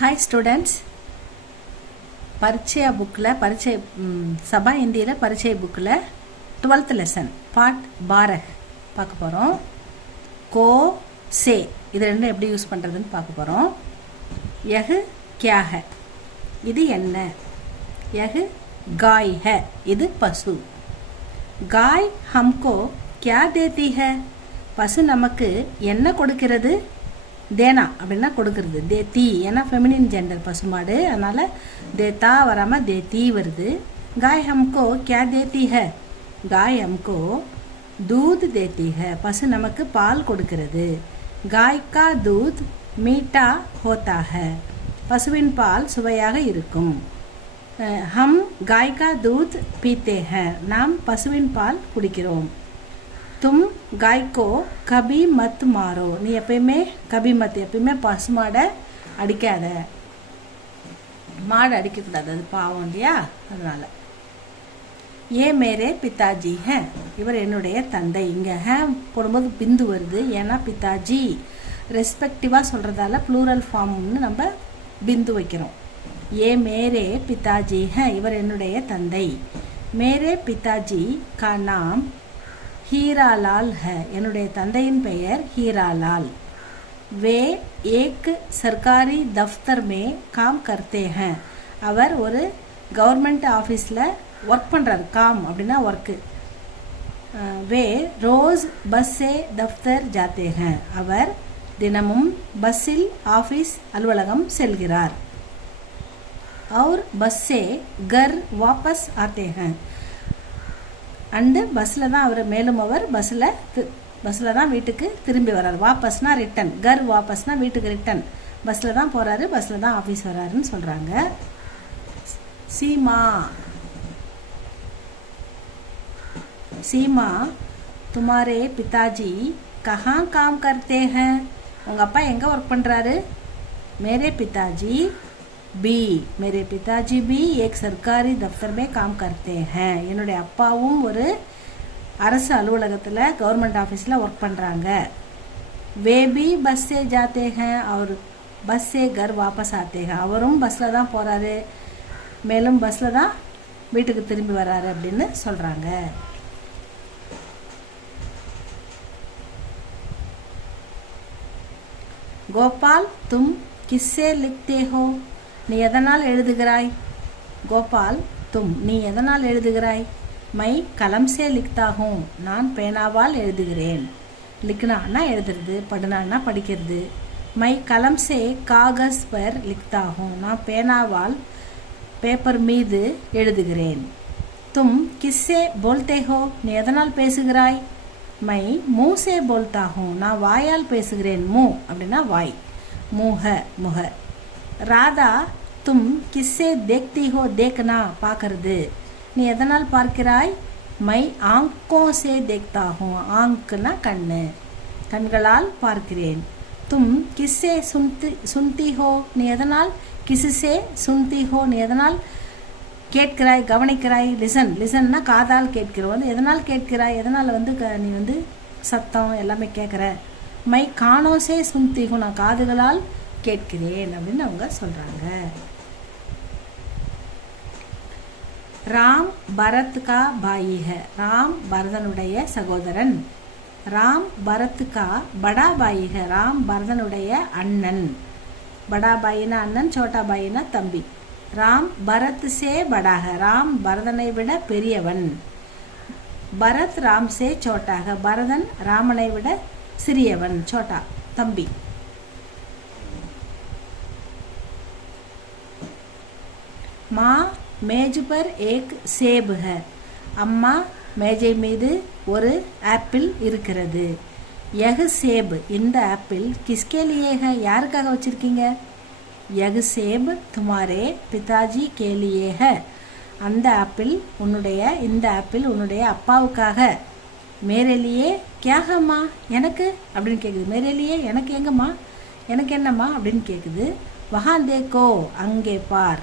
Hi students, परिचय book परिचय सभा हिंदी परिचय बुक 12th lesson part 12 பார்க்க போறோம். को से இது ரெண்டும் எப்படி யூஸ் பண்றதுன்னு பார்க்க போறோம். यह क्या है இது என்ன? यह गाय है இது பசு. गाय हमको क्या देती है பசு நமக்கு என்ன கொடுக்கிறது? தேனா அப்படின்னா கொடுக்கறது. தேத்தி ஏன்னா ஃபெமினின் ஜெண்டர் பசுமாடு, அதனால தேத்தா வராமல் தேத்தி வருது. गाय हमको क्या देती है गाय हमको दूध देती है பசு நமக்கு பால் கொடுக்கிறது. गाय का दूध मीठा होता है பசுவின் பால் சுவையாக இருக்கும். हम गाय का दूध पीते हैं நாம் பசுவின் பால் குடிக்கிறோம். तुम गाय को कभी मत मारो நீ எப்பயுமே கபி மத் எப்பயுமே பசு மாடை அடிக்காத. மாடு அடிக்கக்கூடாது, அது பாவம் இல்லையா, அதனால. ஏ மேரே பிதாஜி ஹே இவர் என்னுடைய தந்தை. இங்கே ஹே போடும்போது பிந்து வருது, ஏன்னா பிதாஜி ரெஸ்பெக்டிவாக சொல்கிறதால ப்ளூரல் ஃபார்ம்னு நம்ம பிந்து வைக்கிறோம். ஏ மேரே பிதாஜி ஹே இவர் என்னுடைய தந்தை. மேரே பிதாஜி கா நாம் हीरालाल है என்னுடைய தந்தையின் பெயர் हीरालाल. वे एक सरकारी दफ्तर में काम करते हैं அவர் ஒரு கவர்மெண்ட் ஆஃபீஸில் ஒர்க் பண்ணுறாரு. காம் அப்படின்னா ஒர்க்கு. வே ரோஸ் பஸ் से दफ्तर जाते हैं அவர் தினமும் பஸ்ஸில் ஆஃபீஸ் அலுவலகம் செல்கிறார். और बस से घर वापस आते हैं அண்டு பஸ்ஸில் தான் அவர் மேலும் அவர் பஸ்ஸில் தான் வீட்டுக்கு திரும்பி வர்றார். வாபஸ்னா ரிட்டன், கர் வாபஸ்னா வீட்டுக்கு ரிட்டன். பஸ்ஸில் தான் போகிறாரு, பஸ்ஸில் தான் ஆஃபீஸ் வர்றாருன்னு சொல்கிறாங்க. சீமா சீமா துமாரே பிதாஜி கஹா காம் கர்த்தே ஹே உங்கள் அப்பா எங்கே ஒர்க் பண்ணுறாரு? மேரே பிதாஜி बी मेरे पिताजी भी एक सरकारी दफ्तर में काम करते हैं என்னுடைய அப்பாவும் ஒரு அரசு அலுவலகத்தில் கவர்மெண்ட் ஆஃபீஸில் ஒர்க் பண்ணுறாங்க. वे भी बस से जाते हैं और बस से घर वापस आते हैं அவரும் பஸ்ஸில் தான் போகிறாரு, மேலும் பஸ்ஸில் தான் வீட்டுக்கு திரும்பி வராரு அப்படின்னு சொல்கிறாங்க. गोपाल तुम किससे लिखते हो நீ எதனால் எழுதுகிறாய்? கோபால் தும் நீ எதனால் எழுதுகிறாய்? மை கலம் சே லிக்தா ஹூம் நான் பேனாவால் எழுதுகிறேன். லிக்னான்னா எழுதுறது, படுனான்னா படிக்கிறது. My column say Kagaz per லிக்தா ஹூம் நான் பேனாவால் பேப்பர் மீது எழுதுகிறேன். தும் கிஸ்ஸே போல்தே ஹோ நீ எதனால் பேசுகிறாய்? மை மூ சே போல்தா ஹூம் நான் வாயால் பேசுகிறேன். மூ அப்படின்னா வாய், மூஹ முக. ராதா तुम किससे देखती हो देखना பார்க்கிறது நீ எதனால் பார்க்கிறாய்? மை ஆங்கோ சே देखता हूँ ஆங்க்னா கண்ணு, கண்களால் பார்க்கிறேன். तुम किससे सुनती हो நீ எதனால் किससे सुनती हो நீ எதனால் கேட்கிறாய் கவனிக்கிறாய்? லிசன் லிசன்னா காதால் கேட்கிறோம். எதனால் கேட்கிறாய்? எதனால் நீ சத்தம் எல்லாமே கேட்குற. மை கானோ சே சுன்தி ஹோ நான் காதுகளால் கேட்கிறேன் அப்படின்னு அவங்க சொல்றாங்க. ராம் பரத் கா பாயி ஹை ராம் பரதனுடைய சகோதரன். ராம் பரத் கா படா பாயி ஹை ராம் பரதனுடைய அண்ணன். படா பாயினா அண்ணன், சோட்டா பாயினா தம்பி. ராம் பரத் சே படா ஹை ராம் பரதனை விட பெரியவன். பரத் ராம் சே சோட்டா ஹை பரதன் ராமனை விட சிறியவன், சோட்டா தம்பி. माँ मेज पर एक सेब है அம்மா மேஜை மீது ஒரு ஆப்பிள் இருக்கிறது. यह सेब இந்த ஆப்பிள் किसके लिए है யாருக்காக வச்சிருக்கீங்க? यह सेब तुम्हारे पिताजी के लिए है அந்த ஆப்பிள் இந்த ஆப்பிள் உன்னுடைய அப்பாவுக்காக. मेरे लिए क्या है माँ எனக்கு அப்படின்னு கேட்குது. मेरे लिए எனக்கு எங்கம்மா, எனக்கு என்னம்மா அப்படின்னு கேட்குது. वहाँ देखो அங்கே பார்.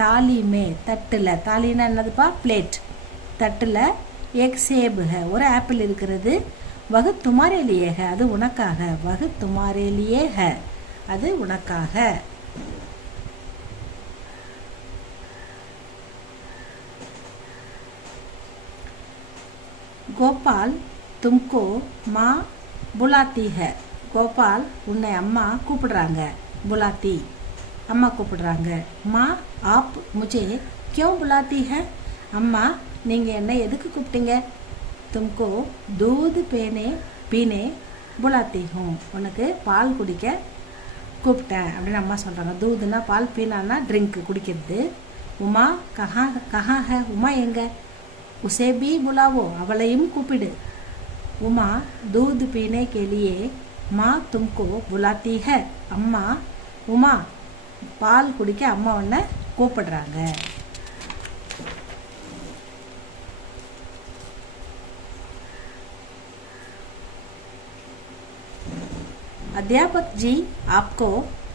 தாலி மே தட்டில், தாலினா என்னதுப்பா? பிளேட். தட்டில் ஏக் சேப் ஹை ஒரு ஆப்பிள் இருக்கிறது. வகு துமாரே லியே ஹை அது உனக்காக. வகு துமாரே லியே ஹை அது உனக்காக. गोपाल तुमको माँ बुलाती है. கோபால் உன்னை அம்மா கூப்பிடுறாங்க. बुलाती அம்மா கூப்பிடுறாங்க. माँ आप मुझे क्यों बुलाती है? அம்மா நீங்க என்ன எதுக்கு கூப்பிட்டீங்க? तुमको दूध पीने बुलाती हूँ. உனக்கு பால் குடிக்க கூப்பிட்டேன் அப்படின்னு அம்மா சொல்றாங்க. दूधனா பால், பீனானா ட்ரிங்க் குடிக்கிறது. உமா கஹா है? உமா எங்க? उसे भी बुलावो, அவளையும் கூப்பிடு. उमा दूध पीने के लिए माँ तुमको बुलाती है. அம்மா உமா பால் குடிக்க அம்மா உன்னை கூப்பிடுறாங்க. अध्यापक जी आपको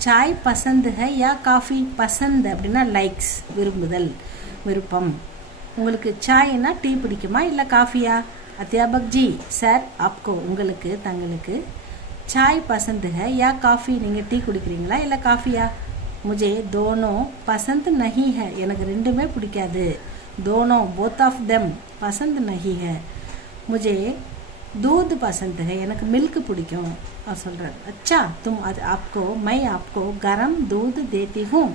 चाय पसंद है या काफ़ी? पसंद அப்படின்னா லைக்ஸ், விரும்புதல், விருப்பம். உங்களுக்கு சாய்னா டீ பிடிக்குமா இல்லை காஃபியா? अध्यापक जी सर आपको உங்களுக்கு தங்களுக்கு चाय पसंद है या काफ़ी? நீங்கள் டீ குடிக்கிறீங்களா இல்லை காஃபியா? मुझे दोनों पसंद नहीं है. எனக்கு ரெண்டுமே பிடிக்காது. दोनों both of them पसंद नहीं है. मुझे दूध पसंद है. எனக்கு மில்க் பிடிக்கும். அவர் சொல்கிறார். अच्छा तुम आपको मैं आपको गरम दूध देती हूँ.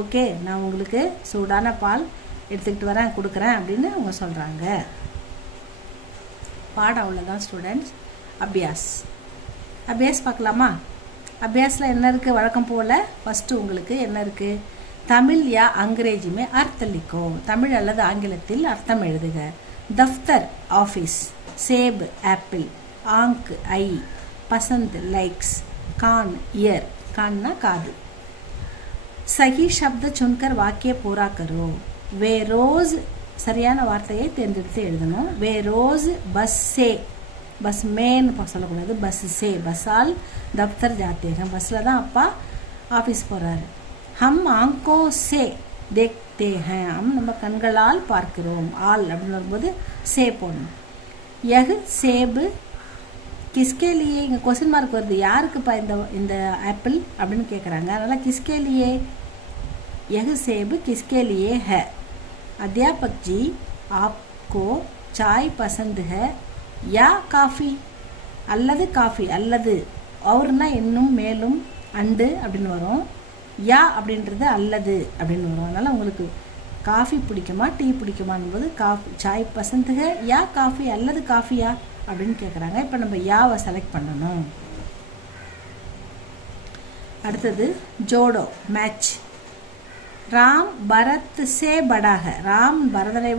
ஓகே நான் உங்களுக்கு சூடான பால் எடுத்துக்கிட்டு வரேன், கொடுக்குறேன் அப்படின்னு அவங்க சொல்கிறாங்க. பாடம் அவ்வளோதான் ஸ்டூடெண்ட்ஸ். அபியாஸ் பார்க்கலாமா? அபியாஸில் என்ன இருக்குது? வழக்கம் போல் ஃபஸ்ட்டு உங்களுக்கு என்ன இருக்குது? தமிழ் யா அங்கிரேஜிமே அர்த்த லிக்கோ. தமிழ் அல்லது ஆங்கிலத்தில் அர்த்தம் எழுதுக. தஃப்தர் ஆஃபீஸ், சேப் ஆப்பிள், ஆங்க் ஐ, பசந்த் லைக்ஸ், கான் இயர், கான்னா காது. சஹி சப்த சுன்கர் வாக்கிய பூரா கரோ. வே ரோஸ் சரியான வார்த்தையை தேர்ந்தெடுத்து எழுதணும். வே ரோஸ் பஸ் சே, பஸ் மேன்னு சொல்லக்கூடாது, பஸ் சே, பஸ்ஸால் தப்தர் ஜாத்தே हैं. பஸ்ஸில் தான் அப்பா ஆஃபீஸ் போகிறாரு. ஹம் ஆங்கோ சே தேக்தே हैं. ஹம் நம்ம கண்களால் பார்க்கிறோம். ஆல் அப்படின்னு வரும்போது சே போடணும். யஹ் சேபு கிஸ்கே லியே, இங்கே கொஸ்டின் மார்க் வருது. யாருக்குப்பா இந்த ஆப்பிள் அப்படின்னு கேட்குறாங்க. அதனால் கிஸ்கே லியே, யஹ் சேபு கிஸ்கே லியே है. अध्यापक जी आपको चाय पसंद है या काफ़ी? அல்லது காஃபி, அல்லது அவர்னா இன்னும் மேலும் அண்டு அப்படின்னு வரும். யா அப்படின்றது அல்லது அப்படின்னு வரும். அதனால் உங்களுக்கு காஃபி பிடிக்குமா டீ பிடிக்குமான்போது காஃபி சாய் பசந்துக யா காஃபி அல்லது காஃபியா அப்படின்னு கேட்குறாங்க. இப்போ நம்ம யாவை செலக்ட் பண்ணணும். அடுத்தது ஜோடோ மேட்ச். ராம் பரத் சே படாக. ராமன் பரதனை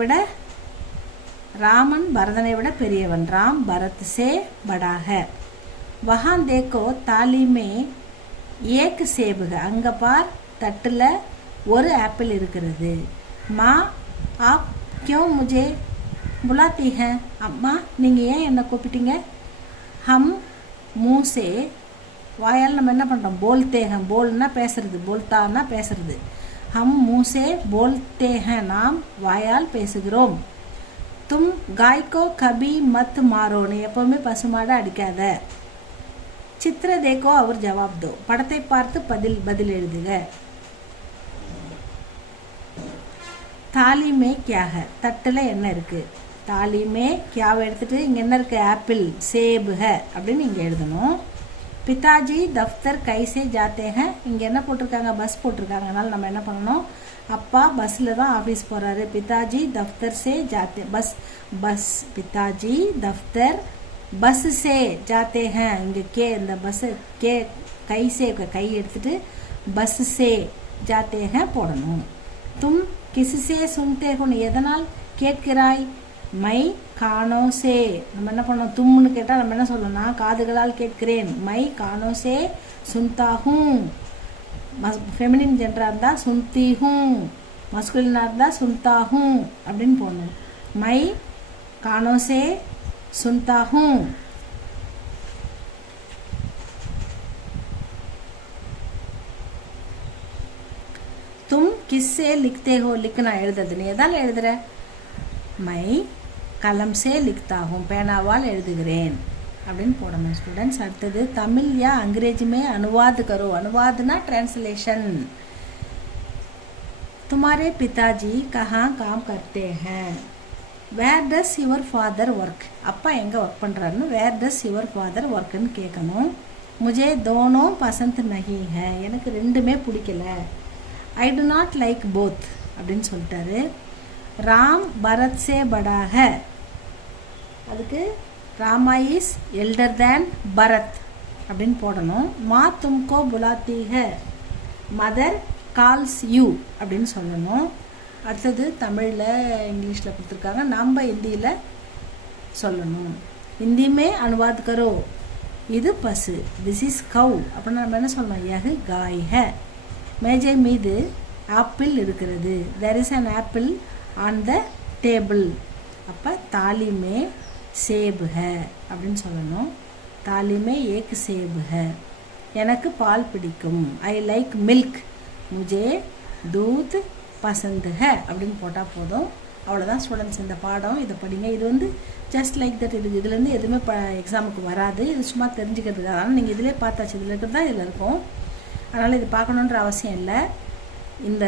விட பெரியவன். ராம் பரத் சே படாக. வஹான் தேக்கோ தாலிமே ஏக் சேபுக. அங்கே பார் தட்டில் ஒரு ஆப்பிள் இருக்கிறது. மா ஆப் கியோ முஜே புலாத்தி ஹே. அம்மா நீங்கள் ஏன் என்னை கூப்பிட்டீங்க? ஹம் மூசே, வாயால் நம்ம என்ன பண்ணுறோம்? போல்தே ஹே. போல்னா பேசுறது, போல்தான்னா பேசுறது. हम मुँह से बोलते हैं. நாம் வாயால் பேசுகிறோம். तुम गाय को कभी मत मारो. நீ எப்பவுமே பசுமாடை அடிக்காத. चित्र देखो और जवाब दो. படத்தை பார்த்து பதில் எழுதுக. தாலி மே क्या है? தட்டில் என்ன இருக்கு? தாலி மே கியாவை எடுத்துட்டு இங்கே என்ன இருக்கு? ஆப்பிள், சேப் है அப்படின்னு இங்கே எழுதணும். பிதாஜி தஃப்தர் கைசே ஜாத்தே हैं. இங்கே என்ன போட்டிருக்காங்க? பஸ் போட்டிருக்காங்க. அதனால் நம்ம என்ன பண்ணணும்? அப்பா பஸ்ஸில் தான் ஆஃபீஸ் போகிறாரு. பிதாஜி தஃப்தர் சே ஜாத்தே பஸ் பிதாஜி தஃப்தர் பஸ் சே ஜாத்தே हैं. இங்கே கே இந்த பஸ்ஸு கே கைசே கை எடுத்துட்டு பஸ் சே ஜாத்தே हैं போடணும். தும் கிஸ்ஸே சுன்தே ஹோ. நீ எதனால் கேட்கிறாய்? மை கானோ சே. நம்ம என்ன பண்ணோம்? தும்னு கேட்டால் நம்ம என்ன சொல்லணும்? நான் காதுகளால் கேட்கிறேன். My Kano say சுன்தா whom. Feminine ஜென்டராக இருந்தால் சுன்தி ஹூம், மஸ்குலினாக இருந்தால் சுன்தா ஹூம் அப்படின்னு போடணும். மை கானோ சே சுன்தா ஹூம். தும் கிஸ்ஸே லிக்தே ஹோ. லிக்னா எழுதுறது. நீ எதால் எழுதுற? மை கலம் சே லிக்தா ஹூம். பேனாவால் எழுதுகிறேன் அப்படின்னு போடணும் ஸ்டூடெண்ட்ஸ். அடுத்தது தமிழ் யா अंग्रेजी अनुवाद करो. अनुवादना ट्रांसलेशन. तुम्हारे पिताजी कहाँ काम करते हैं? வேர் டஸ் யுவர் ஃபாதர் ஒர்க், அப்பா எங்கே ஒர்க் பண்ணுறாருன்னு வேர் டஸ் யுவர் ஃபாதர் ஒர்க்குன்னு கேட்கணும். முஜே தோனோ பசந்த் நஹி ஹை, எனக்கு ரெண்டுமே பிடிக்கல. ஐ டு நாட் லைக் போத் அப்படின்னு சொல்லிட்டாரு. ராம் பரத் சே படா ஹை, அதுக்கு ராமா இஸ் எல்டர் தேன் பரத் அப்படின்னு போடணும். மா தும்கோ புலாத்தி ஹை, மதர் கால்ஸ் யூ அப்படின்னு சொல்லணும். அடுத்தது தமிழில் இங்கிலீஷில் கொடுத்துருக்காங்க, நம்ம ஹிந்தியில் சொல்லணும். ஹிந்திமே அனுவாத் கரோ, இது பசு, திஸ் இஸ் கவ் அப்படின்னு நம்ம என்ன சொல்லணும், யஹ் காய் ஹை. மேஜை மீது ஆப்பிள் இருக்கிறது, there is an apple on the table. அப்போ தாலிமே சேப் ஹை அப்படின்னு சொல்லணும். தாலிமே ஏக் சேப் ஹை, எனக்கு பால் பிடிக்கும். I like milk, Mujhe Dhoot Basant high அப்படின்னு போட்டால் போதும். அவ்வளோதான் ஸ்டூடெண்ட்ஸ், இந்த பாடம் இதை படிங்க. இது வந்து ஜஸ்ட் லைக் தட், இதுலேருந்து எதுவுமே எக்ஸாமுக்கு வராது, இது சும்மா தெரிஞ்சுக்கிறதுக்கு. அதனால் நீங்கள் இதிலே பார்த்தாச்சு, இதில் இருக்கிறது தான் இதில் இருக்கும். அதனால் இது பார்க்கணுன்ற அவசியம் இல்லை. இந்த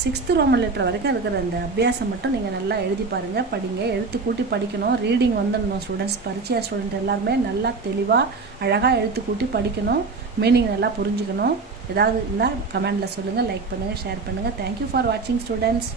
6th ரோமன் லெட்டர் வரைக்கும் இருக்கிற அந்த அபியாசம் மட்டும் நீங்கள் நல்லா எழுதி பாருங்கள், படிங்க. எழுத்து கூட்டி படிக்கணும், ரீடிங் வந்துடணும். ஸ்டூடெண்ட்ஸ், பரீட்சையா ஸ்டூடெண்ட் எல்லாருமே நல்லா தெளிவாக அழகாக எழுத்து கூட்டி படிக்கணும், மீனிங் நல்லா புரிஞ்சுக்கணும். ஏதாவது இருந்தால் கமெண்டில் சொல்லுங்கள், லைக் பண்ணுங்கள், ஷேர் பண்ணுங்கள். தேங்க்யூ ஃபார் வாட்சிங் ஸ்டூடெண்ட்ஸ்.